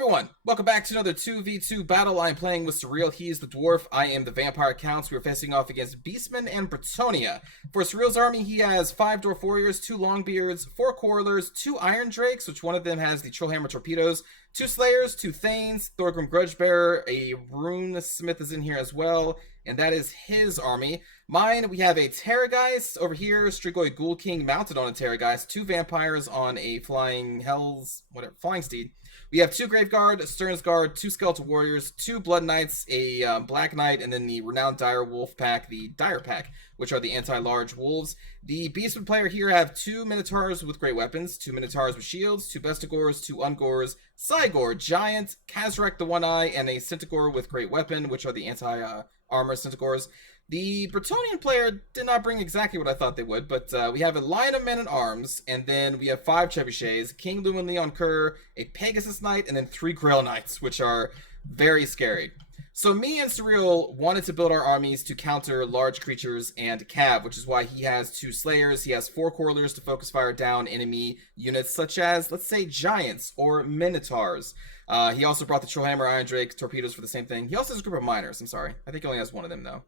everyone, welcome back to another 2v2 battle. I'm playing with Surreal, he is the dwarf, I am the vampire counts. We are facing off against Beastmen and Bretonia. For Surreal's army, he has 5 dwarf warriors, 2 longbeards, 4 quarrelers, 2 iron drakes, which one of them has the trollhammer torpedoes, 2 slayers, 2 thanes, Thorgrim grudgebearer, a rune smith is in here as well, and that is his army. Mine, we have a Terrorgeist over here, Strigoi Ghoul King mounted on a Terrorgeist, 2 vampires on a flying flying steed. We have 2 Graveguard, a Stern's Guard, 2 Skeletal Warriors, 2 Blood Knights, a Black Knight, and then the renowned Dire Wolf pack, the Dire pack, which are the anti-large wolves. The Beastman player here have 2 Minotaurs with great weapons, 2 Minotaurs with shields, 2 Bestigors, 2 Ungors, Cygor, Giant, Kazrak the One Eye, and a Centaur with great weapon, which are the anti-armor Centaurs. The Bretonian player did not bring exactly what I thought they would, but we have a line of men in arms, and then we have 5 trebuchets, King Lewin Leon Kerr, a Pegasus Knight, and then 3 Grail Knights, which are very scary. So me and Surreal wanted to build our armies to counter large creatures and Cav, which is why he has 2 Slayers, he has 4 Quarrelers to focus fire down enemy units such as, let's say, Giants or Minotaurs. He also brought the Trollhammer Iron Drake torpedoes for the same thing. He also has a group of Miners, I'm sorry. I think he only has one of them, though.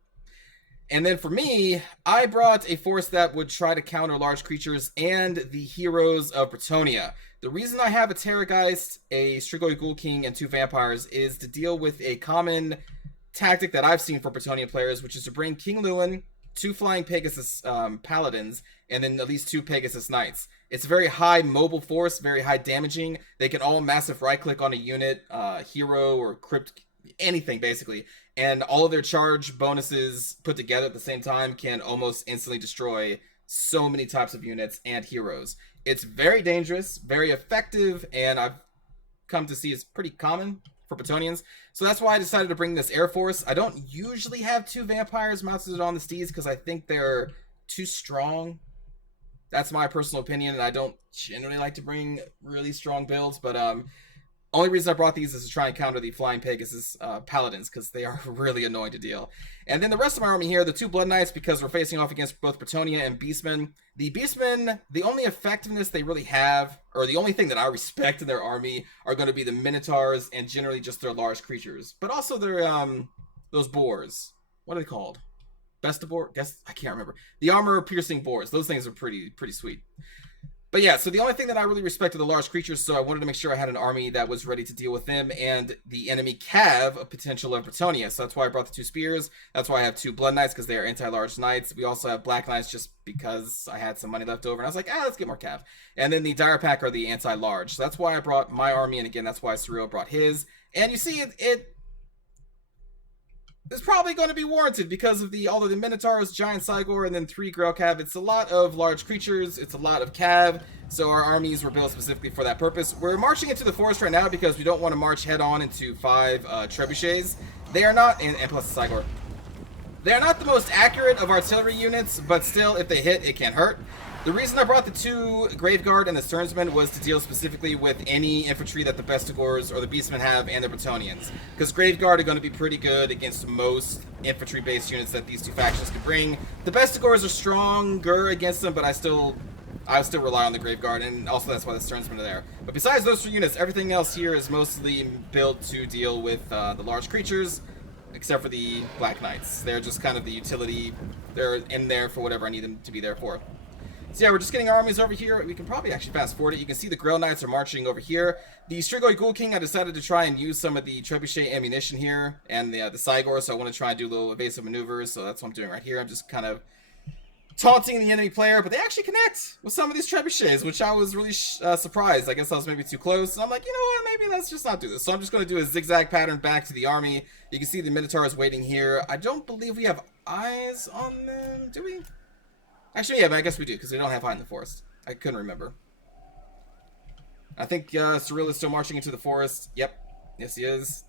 And then for me, I brought a force that would try to counter large creatures and the heroes of Bretonia. The reason I have a Terrorgeist, a Strigoi Ghoul King, and 2 vampires is to deal with a common tactic that I've seen for Bretonian players, which is to bring King Lewin, 2 flying Pegasus paladins, and then at least 2 Pegasus Knights. It's a very high mobile force, very high damaging. They can all massive right-click on a unit, hero or crypt, anything basically, and all of their charge bonuses put together at the same time can almost instantly destroy so many types of units and heroes. It's very dangerous, very effective, and I've come to see it's pretty common for Bretonians. So that's why I decided to bring this Air Force. I don't usually have 2 vampires mounted on the steeds because I think they're too strong. That's my personal opinion, and I don't generally like to bring really strong builds, but only reason I brought these is to try and counter the Flying Pegasus Paladins, because they are really annoying to deal. And then the rest of my army here, the 2 Blood Knights, because we're facing off against both Bretonia and Beastmen. The Beastmen, the only effectiveness they really have, or the only thing that I respect in their army, are going to be the Minotaurs and generally just their large creatures. But also their, those boars. What are they called? Bestabor? Guess, I can't remember. The armor-piercing boars. Those things are pretty sweet. But yeah, so the only thing that I really respect are the large creatures, so I wanted to make sure I had an army that was ready to deal with them and the enemy Cav of potential of Bretonia. So that's why I brought the 2 spears. That's why I have 2 Blood Knights, because they are anti-large knights. We also have Black Knights just because I had some money left over, and I was like, let's get more Cav. And then the Dire Pack are the anti-large. So that's why I brought my army, and again, that's why Surreal brought his. And you see, it's probably going to be warranted because of all of the Minotaurs, Giant Cygor, and then 3 Grail Cav. It's a lot of large creatures, it's a lot of Cav, so our armies were built specifically for that purpose. We're marching into the forest right now because we don't want to march head-on into 5 trebuchets. They are not, and plus the Cygor. They are not the most accurate of artillery units, but still, if they hit, it can hurt. The reason I brought the 2 Graveguard and the Sternsmen was to deal specifically with any infantry that the Bestigors or the Beastmen have and the Bretonians. Because Graveguard are going to be pretty good against most infantry-based units that these 2 factions can bring. The Bestigors are stronger against them, but I still rely on the Graveguard, and also that's why the Sternsmen are there. But besides those 3 units, everything else here is mostly built to deal with the large creatures, except for the Black Knights. They're just kind of the utility. They're in there for whatever I need them to be there for. So yeah, we're just getting our armies over here. We can probably actually fast forward it. You can see the Grail Knights are marching over here. The Strigoi Ghoul King, I decided to try and use some of the Trebuchet ammunition here and the Cygor, so I want to try and do little evasive maneuvers, so that's what I'm doing right here. I'm just kind of taunting the enemy player, but they actually connect with some of these Trebuchets, which I was really surprised. I guess I was maybe too close. So I'm like, you know what, maybe let's just not do this. So I'm just going to do a zigzag pattern back to the army. You can see the Minotaurs waiting here. I don't believe we have eyes on them, do we? Actually, yeah, but I guess we do, because we don't have hide in the forest. I couldn't remember. I think Surreal is still marching into the forest. Yep. Yes, he is.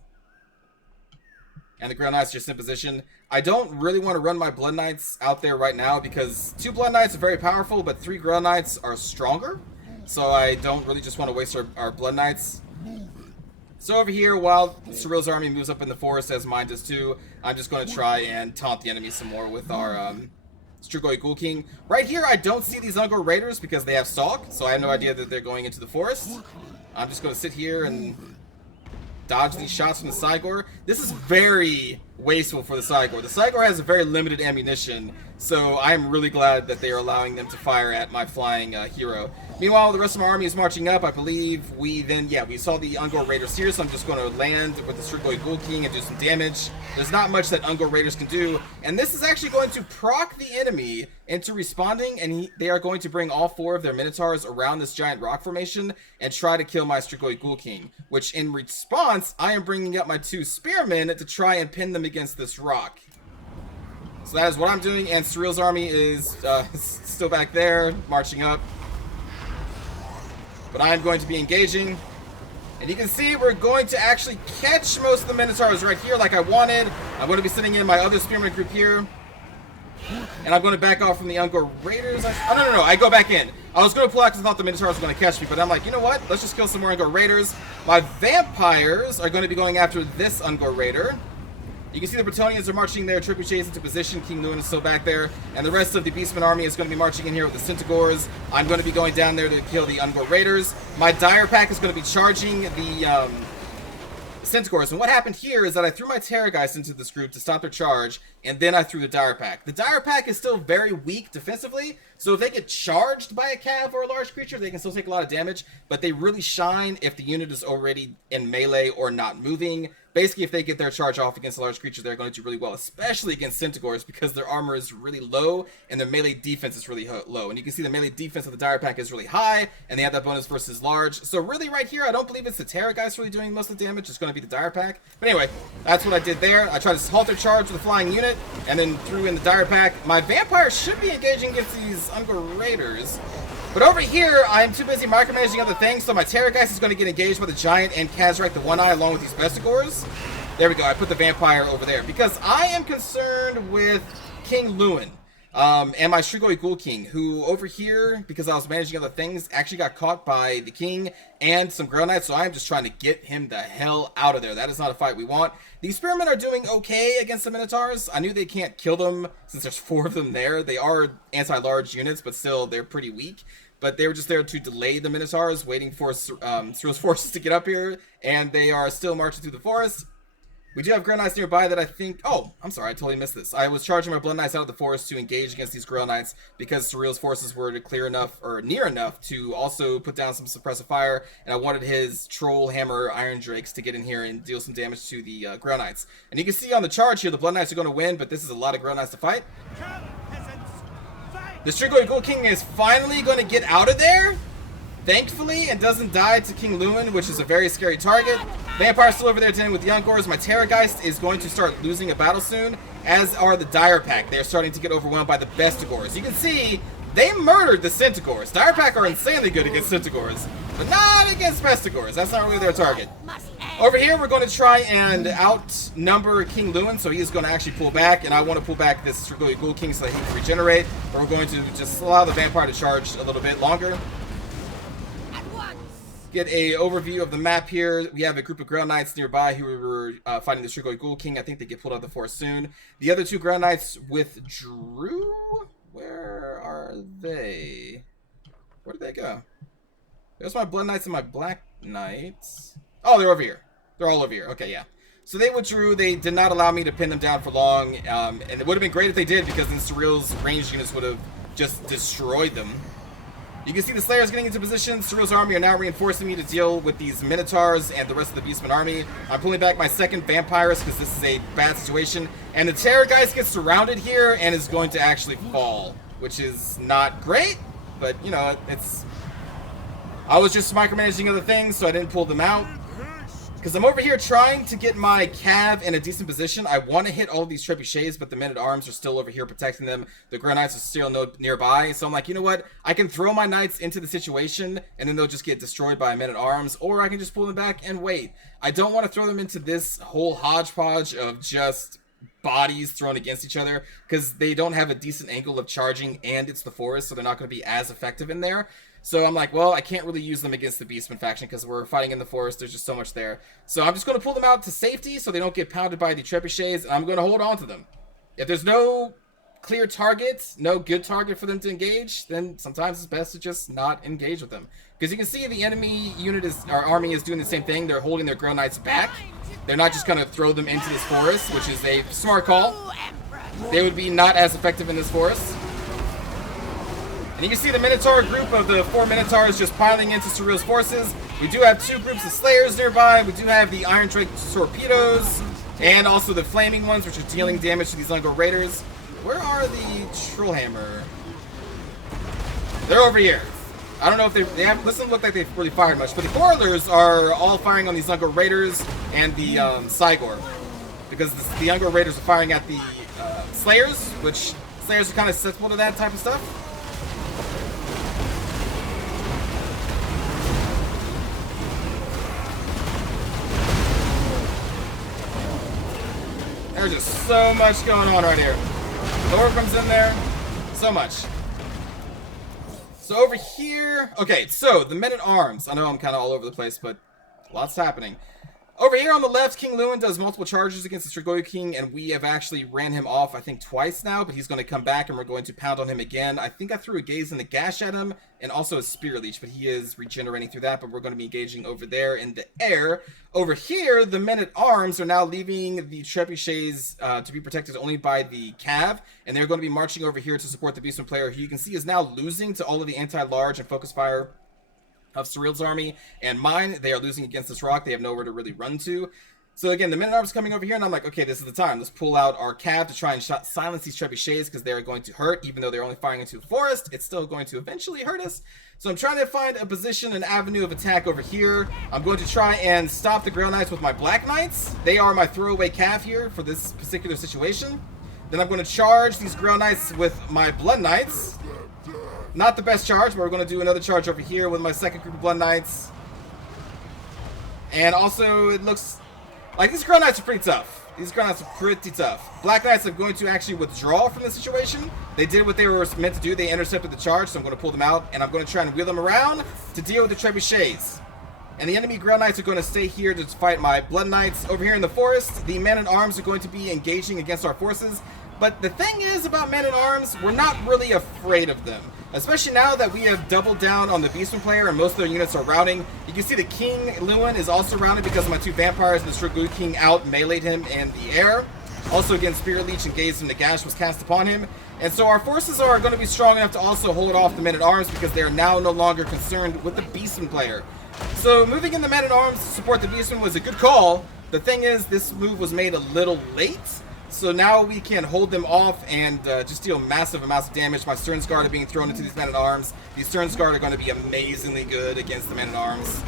And the Grail Knights just in position. I don't really want to run my Blood Knights out there right now, because 2 Blood Knights are very powerful, but 3 Grail Knights are stronger. So I don't really just want to waste our Blood Knights. So over here, while Surreal's army moves up in the forest, as mine does too, I'm just going to try and taunt the enemy some more with our Strigoi Ghoul King. Right here, I don't see these Ungor Raiders because they have Stalk, so I have no idea that they're going into the forest. I'm just going to sit here and dodge these shots from the Cygor. This is very wasteful for the Cygor. The Cygor has a very limited ammunition, so I'm really glad that they are allowing them to fire at my flying hero. Meanwhile, the rest of my army is marching up. I believe we saw the Ungor Raiders here, so I'm just going to land with the Strigoi Ghoul King and do some damage. There's not much that Ungor Raiders can do, and this is actually going to proc the enemy into responding, and they are going to bring all 4 of their Minotaurs around this giant rock formation and try to kill my Strigoi Ghoul King, which in response, I am bringing up my 2 Spearmen to try and pin them against this rock. So that is what I'm doing, and Surreal's army is still back there, marching up. But I am going to be engaging. And you can see we're going to actually catch most of the Minotaurs right here like I wanted. I'm going to be sitting in my other Spearman group here. And I'm going to back off from the Ungor Raiders. Oh, no. I go back in. I was going to pull out because I thought the Minotaurs were going to catch me. But I'm like, you know what? Let's just kill some more Ungor Raiders. My Vampires are going to be going after this Ungor Raider. You can see the Bretonians are marching their trebuchets into position. King Lewin is still back there. And the rest of the Beastman army is going to be marching in here with the Centaurs. I'm going to be going down there to kill the Ungor Raiders. My Dire Pack is going to be charging the Centaurs. And what happened here is that I threw my Terrorgeist into this group to stop their charge, and then I threw the Dire Pack. The Dire Pack is still very weak defensively, so if they get charged by a Cav or a large creature, they can still take a lot of damage, but they really shine if the unit is already in melee or not moving. Basically, if they get their charge off against a large creature, they're going to do really well, especially against Centaurs, because their armor is really low and their melee defense is really low. And you can see the melee defense of the Dire Pack is really high, and they have that bonus versus large. So really right here, I don't believe it's the Terrorgeist really doing most of the damage. It's going to be the Dire Pack. But anyway, that's what I did there. I tried to halt their charge with a flying unit, and then threw in the Dire Pack. My Vampires should be engaging against these Ungor Raiders. But over here, I'm too busy micromanaging other things, so my Terrorgeist is going to get engaged by the Giant and Kazrak, the One-Eye, along with these Bestigors. There we go, I put the Vampire over there, because I am concerned with King Lewin, and my Strigoi Ghoul King, who over here, because I was managing other things, actually got caught by the King and some Grell Knights, so I'm just trying to get him the hell out of there. That is not a fight we want. These Spearmen are doing okay against the Minotaurs. I knew they can't kill them, since there's 4 of them there. They are anti-large units, but still, they're pretty weak. But they were just there to delay the Minotaurs, waiting for Cyril's forces to get up here, and they are still marching through the forest. We do have Grell Knights nearby that I think... Oh, I'm sorry, I totally missed this. I was charging my Blood Knights out of the forest to engage against these Grell Knights because Surreal's forces were clear enough, or near enough, to also put down some suppressive fire, and I wanted his Troll Hammer Iron Drakes to get in here and deal some damage to the Grell Knights. And you can see on the charge here, the Blood Knights are going to win, but this is a lot of Grell Knights to fight. The Strigoi Ghoul King is finally going to get out of there, thankfully, and doesn't die to King Lewin, which is a very scary target. Vampire's still over there dealing with the Ungors. My Terrorgeist is going to start losing a battle soon, as are the Dire Pack. They are starting to get overwhelmed by the Bestigors. You can see they murdered the Centaurs. Dire Pack are insanely good against Centaurs, but not against Bestigors. That's not really their target. Over here, we're going to try and outnumber King Lewin, so he is going to actually pull back, and I want to pull back this Strigoi Ghoul King so that he can regenerate, but we're going to just allow the Vampire to charge a little bit longer. Get a overview of the map here. We have a group of Grell Knights nearby who were fighting the Strigoi Ghoul King. I think they get pulled out of the forest soon. The other 2 Grell Knights withdrew? Where are they? Where did they go? There's my Blood Knights and my Black Knights. Oh, they're over here. They're all over here. Okay, yeah. So they withdrew. They did not allow me to pin them down for long. And it would have been great if they did, because then Surreal's ranged units would have just destroyed them. You can see the Slayers getting into position. Surreal's army are now reinforcing me to deal with these Minotaurs and the rest of the Beastman army. I'm pulling back my second Vampires because this is a bad situation. And the Terrorgeist gets surrounded here and is going to actually fall, which is not great, but, you know, it's... I was just micromanaging other things, so I didn't pull them out. Because I'm over here trying to get my Cav in a decent position. I want to hit all of these trebuchets, but the men-at-arms are still over here protecting them. The Grell Knights are still nearby. So I'm like, you know what? I can throw my Knights into the situation, and then they'll just get destroyed by men-at-arms. Or I can just pull them back and wait. I don't want to throw them into this whole hodgepodge of just bodies thrown against each other, because they don't have a decent angle of charging, and it's the forest, so they're not going to be as effective in there. So I'm like, well, I can't really use them against the Beastman faction because we're fighting in the forest. There's just so much there. So I'm just going to pull them out to safety so they don't get pounded by the trebuchets, and I'm going to hold on to them. If there's no clear target, no good target for them to engage, then sometimes it's best to just not engage with them. Because you can see the enemy unit our army is doing the same thing. They're holding their Grail Knights back. They're not just going to throw them into this forest, which is a smart call. They would be not as effective in this forest. And you can see the Minotaur group of the 4 Minotaurs just piling into Surreal's forces. We do have 2 groups of Slayers nearby. We do have the Iron Drake torpedoes, and also the Flaming ones, which are dealing damage to these Ungor Raiders. Where are the Trollhammer? They're over here. I don't know if they have, doesn't look like they've really fired much, but the Quarrelers are all firing on these Ungor Raiders and the Cygor. Because the Ungor Raiders are firing at the Slayers, which Slayers are kind of susceptible to that type of stuff. There's just so much going on right here. Thor comes in there. So much. So over here... Okay, so the men-at-arms. I know I'm kind of all over the place, but lots happening. Over here on the left, King Lewin does multiple charges against the Strigoi King, and we have actually ran him off, I think, twice now, but he's going to come back, and we're going to pound on him again. I think I threw a Gaze and a Gash at him, and also a Spear Leech, but he is regenerating through that, but we're going to be engaging over there in the air. Over here, the men-at-arms are now leaving the Trebuchets to be protected only by the Cav, and they're going to be marching over here to support the Beastman player, who you can see is now losing to all of the anti-large and focus fire of Surreal's army and mine. They are losing against this rock. They have nowhere to really run to. So again, the Men-at-Arms coming over here, and I'm like, okay, this is the time. Let's pull out our Cav to try and silence these Trebuchets, because they're going to hurt. Even though they're only firing into the forest, it's still going to eventually hurt us. So I'm trying to find a position, an avenue of attack over here. I'm going to try and stop the Grail Knights with my Black Knights. They are my throwaway Cav here for this particular situation. Then I'm going to charge these Grail Knights with my Blood Knights. Not the best charge, but we're going to do another charge over here with my second group of Blood Knights. And also, it looks like these Grail Knights are pretty tough. These Grail Knights are pretty tough. Black Knights are going to actually withdraw from the situation. They did what they were meant to do. They intercepted the charge, so I'm going to pull them out. And I'm going to try and wheel them around to deal with the Trebuchets. And the enemy Grail Knights are going to stay here to fight my Blood Knights. Over here in the forest, the Men-at-Arms are going to be engaging against our forces. But the thing is about Men-at-Arms, we're not really afraid of them. Especially now that we have doubled down on the Beastman player and most of their units are routing. You can see the King Lewin is also routed because of my 2 vampires, and the Strigoi King out meleeed him in the air. Also again, Spirit Leech and Gaze from the Gash was cast upon him. And so our forces are going to be strong enough to also hold off the Men-at-Arms, because they are now no longer concerned with the Beastman player. So moving in the Men-at-Arms to support the Beastman was a good call. The thing is, this move was made a little late. So now we can hold them off and just deal massive amounts of damage. My Stern Guard are being thrown into these Men-at-Arms. These Stern Guard are going to be amazingly good against the Men-at-Arms.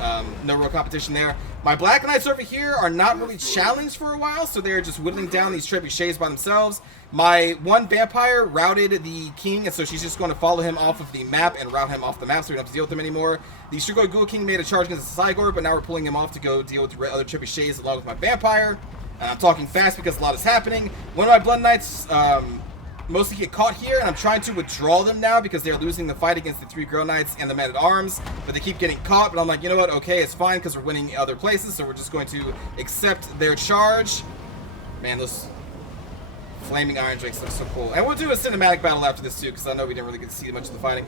No real competition there. My Black Knights over here are not really challenged for a while, so they're just whittling down these Trebuchets by themselves. My 1 Vampire routed the King, and so she's just going to follow him off of the map and route him off the map, so we don't have to deal with him anymore. The Strigoi Ghoul King made a charge against the Cygor, but now we're pulling him off to go deal with the other Trebuchets along with my Vampire. I'm talking fast because a lot is happening. One of my Blood Knights mostly get caught here, and I'm trying to withdraw them now because they're losing the fight against the 3 Grail Knights and the Men-at-Arms, but they keep getting caught. But I'm like, you know what, okay, it's fine because we're winning other places, so we're just going to accept their charge. Man, those Flaming Iron Drakes look so cool. And we'll do a cinematic battle after this too, because I know we didn't really get to see much of the fighting.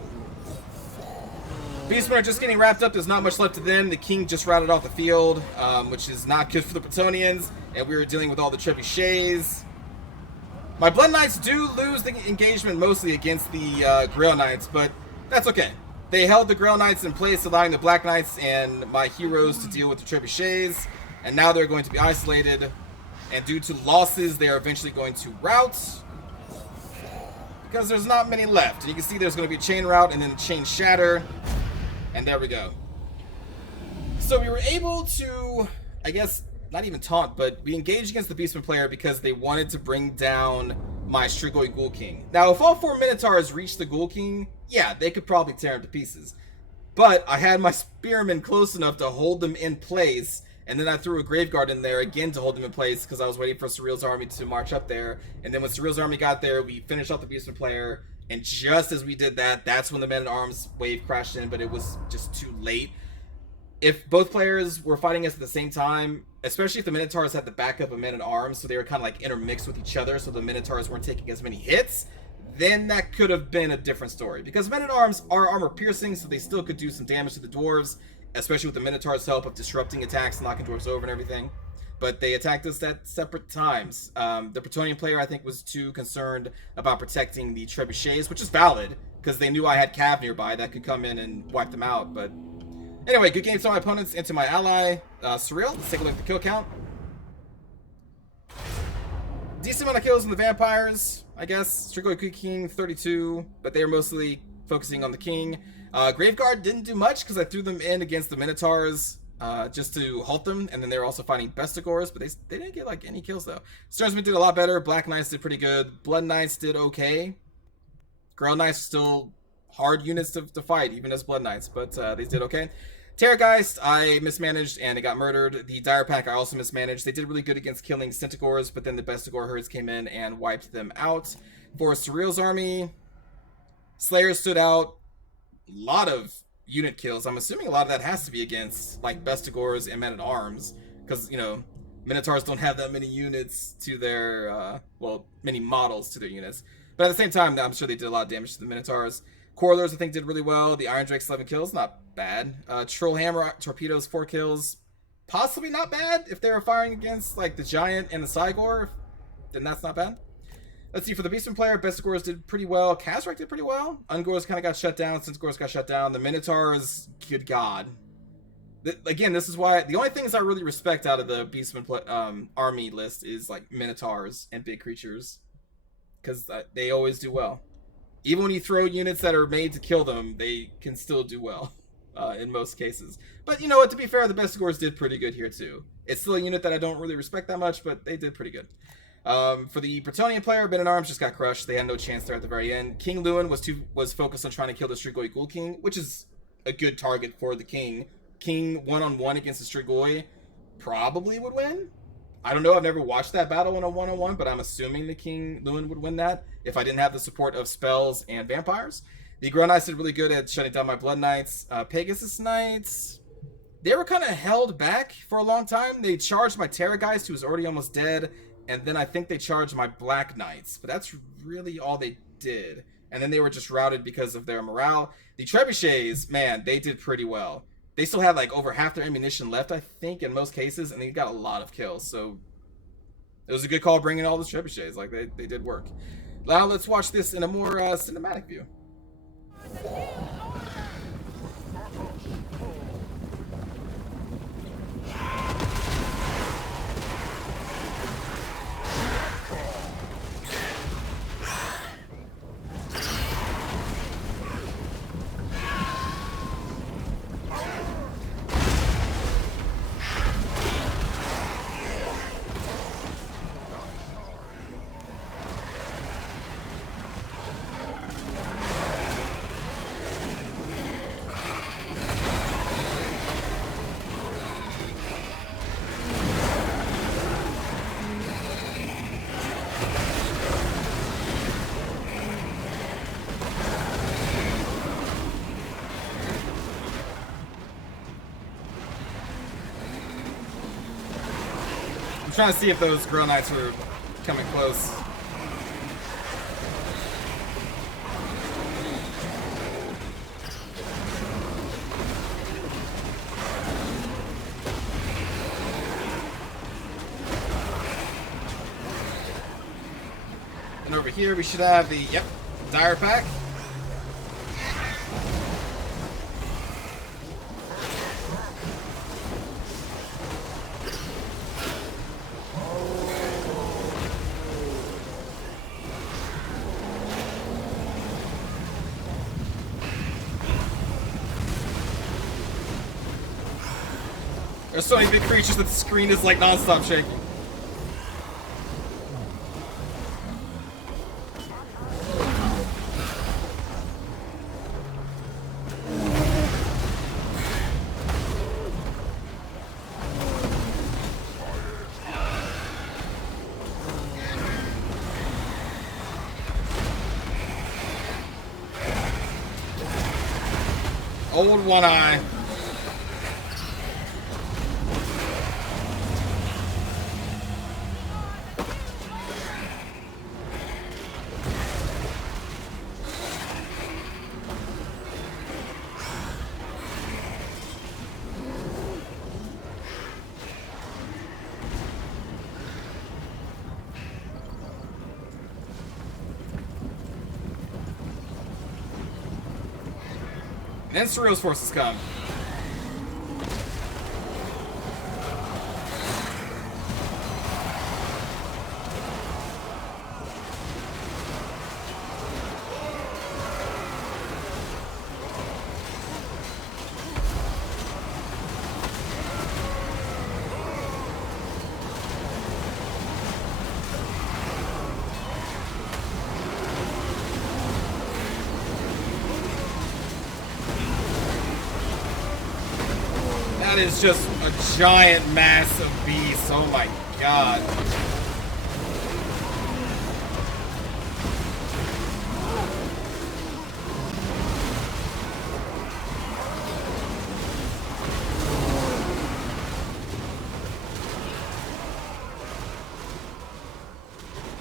Beastmen are just getting wrapped up. There's not much left of them. The King just routed off the field, which is not good for the Bretonnians. And we were dealing with all the Trebuchets. My Blood Knights do lose the engagement mostly against the Grail Knights, but that's okay. They held the Grail Knights in place, allowing the Black Knights and my heroes to deal with the Trebuchets. And now they're going to be isolated. And due to losses, they are eventually going to rout, because there's not many left. And you can see there's going to be a chain rout and then a chain shatter. And there we go. So we were able to, I guess, not even taunt, but we engaged against the Beastman player because they wanted to bring down my Strigoi Ghoul King. Now, if all 4 Minotaurs reached the Ghoul King, yeah, they could probably tear him to pieces. But I had my Spearmen close enough to hold them in place, and then I threw a Graveguard in there again to hold them in place because I was waiting for Surreal's army to march up there. And then when Surreal's army got there, we finished off the Beastman player. And just as we did that, that's when the Men-at-Arms wave crashed in, but it was just too late. If both players were fighting us at the same time, especially if the Minotaurs had the backup of Men-at-Arms, so they were kind of like intermixed with each other, so the Minotaurs weren't taking as many hits, then that could have been a different story. Because men-at-arms are armor-piercing, so they still could do some damage to the dwarves, especially with the Minotaur's help of disrupting attacks, knocking dwarves over and everything. But they attacked us at separate times. The Bretonnian player, I think, was too concerned about protecting the trebuchets, which is valid, because they knew I had Cav nearby that could come in and wipe them out. But anyway, good game to my opponents, into my ally, Surreal. Let's take a look at the kill count. Decent amount of kills on the vampires, I guess. Strigoi King, 32, but they were mostly focusing on the king. Graveguard didn't do much because I threw them in against the Minotaurs just to halt them, and then they were also fighting Bestigors, but they didn't get like any kills though. Stearnsman did a lot better. Black Knights did pretty good. Blood Knights did okay. Grail Knights still hard units to fight, even as Blood Knights, but they did okay. Terrorgeist, I mismanaged and it got murdered. The Dire Pack, I also mismanaged. They did really good against killing Centigors, but then the Bestigor herds came in and wiped them out. For Surreal's army, Slayer stood out. A lot of unit kills. I'm assuming a lot of that has to be against like Bestigors and Men-at-Arms, because, you know, Minotaurs don't have that many units to their, well, many models to their units. But at the same time, I'm sure they did a lot of damage to the Minotaurs. Quarrelers, I think, did really well. The Iron Drakes, 11 kills, not bad. Trollhammer Torpedoes, 4 kills. Possibly not bad if they were firing against, like, the Giant and the Cygor. Then that's not bad. Let's see, for the Beastman player, Bestigors did pretty well. Kazrak did pretty well. Ungors kind of got shut down since Gors got shut down. The Minotaurs, good God. Again, this is why the only things I really respect out of the Beastman army list is, like, Minotaurs and big creatures. Because they always do well. Even when you throw units that are made to kill them, they can still do well in most cases. But you know what, to be fair, the Bestigors did pretty good here too. It's still a unit that I don't really respect that much, but they did pretty good. For the Bretonnian player, Men-at-Arms just got crushed. They had no chance there at the very end. King Lewin was focused on trying to kill the Strigoi Ghoul King, which is a good target for the King. King one-on-one against the Strigoi probably would win. I don't know, I've never watched that battle in a one-on-one, but I'm assuming the King Lewin would win that if I didn't have the support of spells and vampires. The Grail Knights did really good at shutting down my Blood Knights. Pegasus Knights, they were kind of held back for a long time. They charged my Terrorgeist, who was already almost dead, and then I think they charged my Black Knights, but that's really all they did. And then they were just routed because of their morale. The Trebuchets, man, they did pretty well. They still had like over half their ammunition left, I think, in most cases, and they got a lot of kills. So it was a good call bringing all the trebuchets. Like they did work. Now let's watch this in a more cinematic view. I'm trying to see if those Grail Knights are coming close. And over here we should have the, yep, Dire Pack. There's so many big creatures that the screen is like non-stop shaking. Old One Eye. then Surreal's forces come. That is just a giant mass of beasts. Oh my god.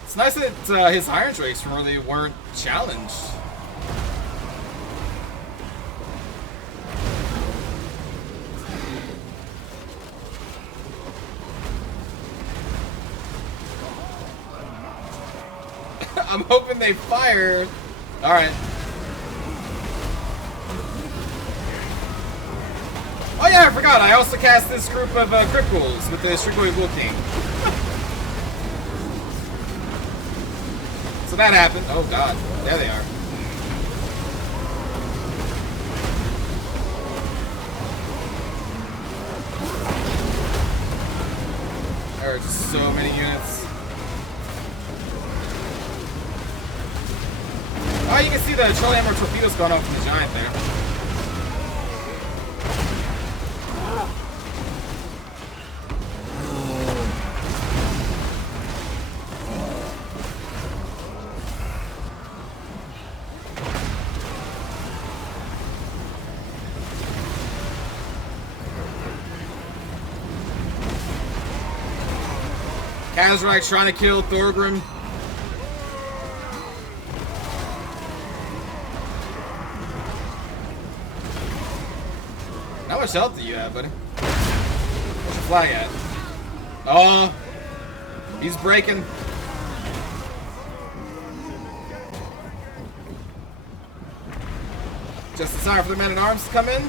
It's nice that his Iron Drakes really weren't challenged. I'm hoping they fire. Alright. Oh yeah, I forgot. I also cast this group of Crypt Ghouls with the Strigoi Ghoul King. So that happened. Oh god. There they are. There are just so many units. Oh, you can see the troll hammer torpedoes going off from the giant there. Kazrak trying to kill Thorgrim. How much health do you have, buddy? Where's your flag at? Oh, he's breaking. Just in time for the men-at-arms to come in.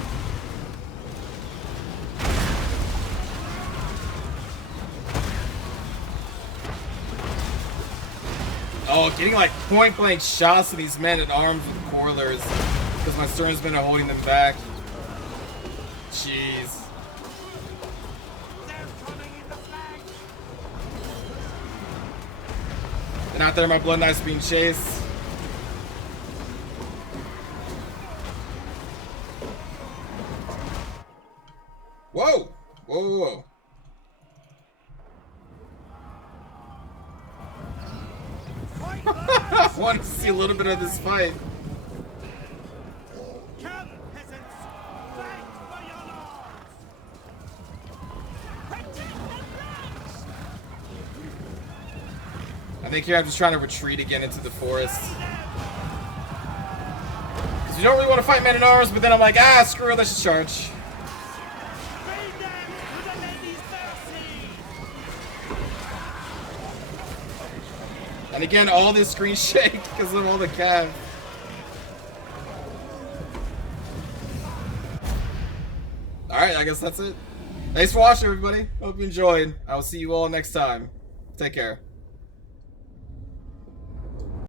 Oh, getting like point-blank shots to these men-at-arms with Corlers because my stern's been holding them back. Jeez. And out there, my Blood Knight's being chased. Whoa! Whoa, whoa, whoa. I want to see a little bit of this fight. I think here I'm just trying to retreat again into the forest. Because you don't really want to fight men-at-arms, but then I'm like, ah, screw it, let's just charge. And again, all this screen shake because of all the cav. Alright, I guess that's it. Thanks for watching, everybody. Hope you enjoyed. I will see you all next time. Take care.